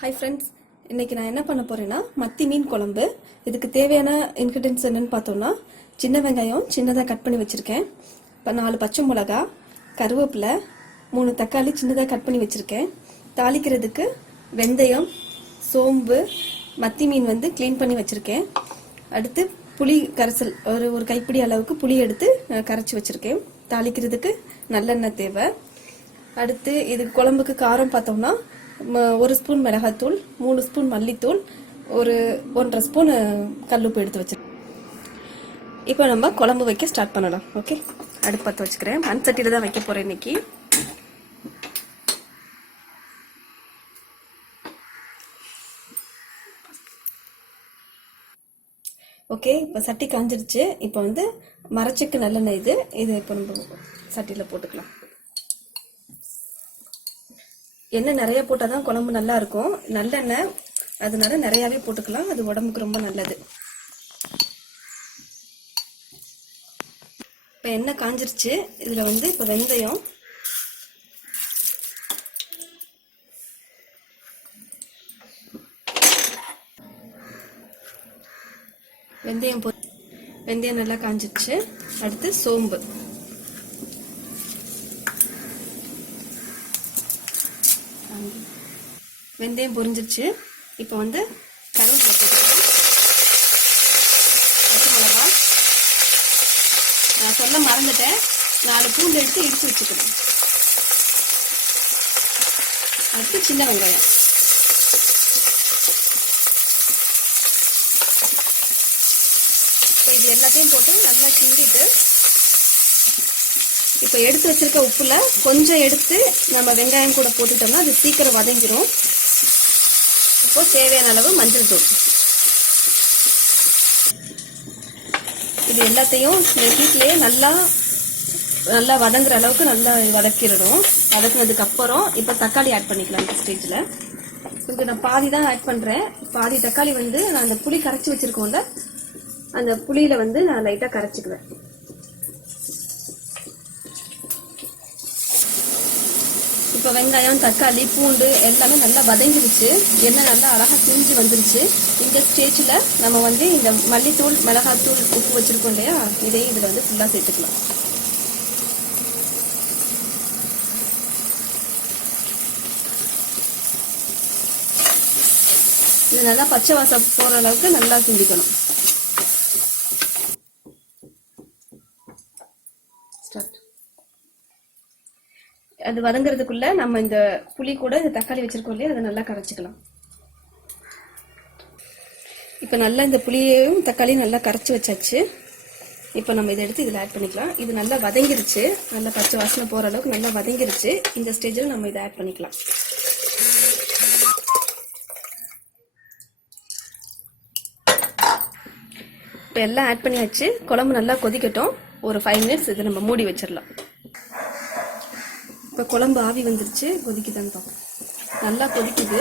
Hi friends, இன்றைக்கி நான் என்ன பண்ண போகிறேன்னா மத்தி மீன் குழம்பு. இதுக்கு தேவையான இன்க்ரீடியன்ட்ஸ் என்னென்னு பார்த்தோன்னா, சின்ன வெங்காயம் சின்னதாக கட் பண்ணி வச்சுருக்கேன், இப்போ 4 பச்சை மிளகா, கருவேப்பிலை, 3 தக்காளி சின்னதாக கட் பண்ணி வச்சுருக்கேன். தாளிக்கிறதுக்கு வெந்தயம், சோம்பு, மத்தி மீன் க்ளீன் பண்ணி வச்சுருக்கேன். அடுத்து புளி கரைசல் ஒரு கைப்பிடி அளவுக்கு புளி எடுத்து கரைச்சி வச்சுருக்கேன். தாளிக்கிறதுக்கு நல்லெண்ணெய் தேவை. அடுத்து இதுக்கு குழம்புக்கு காரம் பார்த்தோம்னா 1 ஸ்பூன் மிளகாத்தூள், 3 ஸ்பூன் மல்லித்தூள், 1.5 ஸ்பூன் கல்லுப்பு எடுத்து வச்சிருக்கேன். இப்போ நம்ம குழம்பு வைக்க ஸ்டார்ட் பண்ணலாம். ஓகே, அடுப்பு பற்ற வச்சுக்கிறேன். மண் சட்டியில் தான் வைக்க போகிறேன் இன்னைக்கு. ஓகே, இப்போ சட்டி காஞ்சிருச்சு. இப்போ மரச்செக்கு நல்லெண்ணெய் இது இப்போ நம்ம சட்டியில் போட்டுக்கலாம். எண்ணெய் நிறைய போட்டால் தான் குழம்பு நல்லா இருக்கும். நல்லெண்ணெய், அதனால நிறையாவே போட்டுக்கலாம். அது உடம்புக்கு ரொம்ப நல்லது. இப்போ எண்ணெய் காஞ்சிருச்சு. இதில் இப்போ வெந்தயம், வெந்தயம் நல்லா காஞ்சிருச்சு. அடுத்து சோம்பு, வெந்தயம் பொரிஞ்சிருச்சு. இப்போ கருவேப்பிலை போட்டுக்கலாம். பச்சை மிளகா, நான் சொல்ல மறந்துட்டேன், 4 பூண்டு எடுத்து இடிச்சு வச்சுக்கணும். அடுத்து சின்ன வெங்காயம், இப்போ இது எல்லாத்தையும் போட்டு நல்லா கிண்டிட்டு, இப்போ எடுத்து வச்சிருக்க உப்புல கொஞ்சம் எடுத்து நம்ம வெங்காயம் கூட போட்டுட்டோம்னா அது சீக்கிரம் வதங்கிடும். இப்போ தேவையான அளவு மஞ்சள் தூள். இது எல்லாத்தையும் ஹீட்லயே நல்லா வதங்குற அளவுக்கு நல்லா வதக்கிடணும். வதக்குனதுக்கு அப்புறம் இப்போ தக்காளி ஆட் பண்ணிக்கலாம். இந்த ஸ்டேஜ்ல இதுக்கு நான் பாதி தான் ஆட் பண்றேன். பாதி தக்காளி நான் அந்த புளி கரைச்சி வச்சிருக்கோம்ல, அந்த புளியில நான் லைட்டா கரைச்சிக்குவேன். இப்போ வெங்காயம், தக்காளி, பூண்டு எல்லாமே நல்லா வதங்கிருச்சு. எண்ணெய் நல்லா அழகாக பிரிஞ்சு வந்துருச்சு. இந்த ஸ்டேஜில் நம்ம இந்த மல்லித்தூள், மிளகாத்தூள், உப்பு வச்சுருக்கோம் இல்லையா, இதையும் இதில் ஃபுல்லாக சேர்த்துக்கலாம். இது நல்லா பச்சை வாசம் போகிற அளவுக்கு நல்லா கிண்டிக்கணும். அது வதங்குறதுக்குள்ள நம்ம இந்த புளி கூட இந்த தக்காளி வச்சிருக்கோம் இல்லையா, அதை நல்லா கரைச்சிக்கலாம். இப்போ நல்லா இந்த புளியையும் தக்காளியும் நல்லா கரைச்சி வச்சாச்சு. இப்போ நம்ம இதை எடுத்து இதில் ஆட் பண்ணிக்கலாம். இது நல்லா வதங்கிருச்சு, நல்லா பச்சை வாசனை போகிற அளவுக்கு நல்லா வதங்கிருச்சு. இந்த ஸ்டேஜில் நம்ம இதை ஆட் பண்ணிக்கலாம். இப்போ எல்லாம் ஆட் பண்ணியாச்சு. குழம்பு நல்லா கொதிக்கட்டும். ஒரு 5 மினிட்ஸ் இதை நம்ம மூடி வச்சிடலாம். இப்போ குழம்பு ஆவி வந்துருச்சு, கொதிக்குதான்னு பார்ப்போம். நல்லா கொதிக்குது.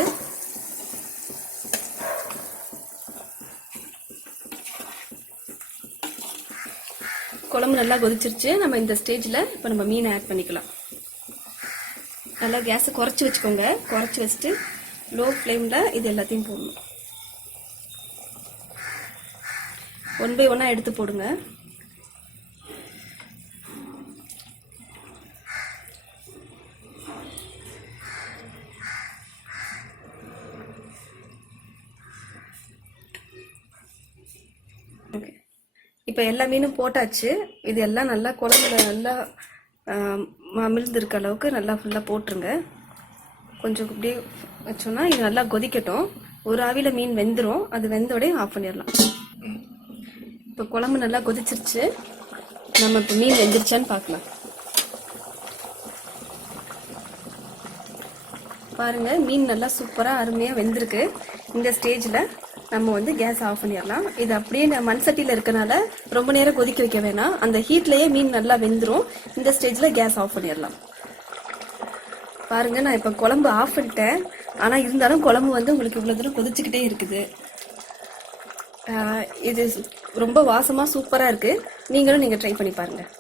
குழம்பு நல்லா கொதிச்சிருச்சு. நம்ம இந்த ஸ்டேஜில் இப்போ நம்ம மீனை ஆட் பண்ணிக்கலாம். நல்லா கேஸை குறைச்சி வச்சுக்கோங்க. குறைச்சி வச்சுட்டு லோ ஃப்ளேமில் இது எல்லாத்தையும் போடணும். 1 பை 1 எடுத்து போடுங்க. இப்போ எல்லா மீனும் போட்டாச்சு. இது எல்லாம் நல்லா குழம்புல நல்லா அமிழ்ந்து இருக்க அளவுக்கு நல்லா ஃபுல்லாக போட்டுருங்க. கொஞ்சம் இப்படியே வச்சோன்னா இது நல்லா கொதிக்கட்டும். ஒரு ஆவியில் மீன் வெந்துடும். அது வெந்தோடய ஆஃப் பண்ணிடலாம். இப்போ குழம்பு நல்லா கொதிச்சிருச்சு. நம்ம இப்போ மீன் வெந்துருச்சான்னு பார்க்கலாம். பாருங்க, மீன் நல்லா சூப்பராக அருமையாக வெந்திருக்கு. இந்த ஸ்டேஜில் நம்ம கேஸ் ஆஃப் பண்ணிடலாம். இது அப்படியே மண் சட்டியில் இருக்கனால ரொம்ப நேரம் கொதிக்க வைக்க வேணாம். அந்த ஹீட்லேயே மீன் நல்லா வெந்துடும். இந்த ஸ்டேஜில் கேஸ் ஆஃப் பண்ணிடலாம். பாருங்க, நான் இப்போ குழம்பு ஆஃப் பண்ணிட்டேன். ஆனால் இருந்தாலும் குழம்பு உங்களுக்கு இவ்வளோ தூரம் கொதிச்சுக்கிட்டே இருக்குது. இது ரொம்ப வாசமாக சூப்பராக இருக்குது. நீங்களும் ட்ரை பண்ணி பாருங்கள்.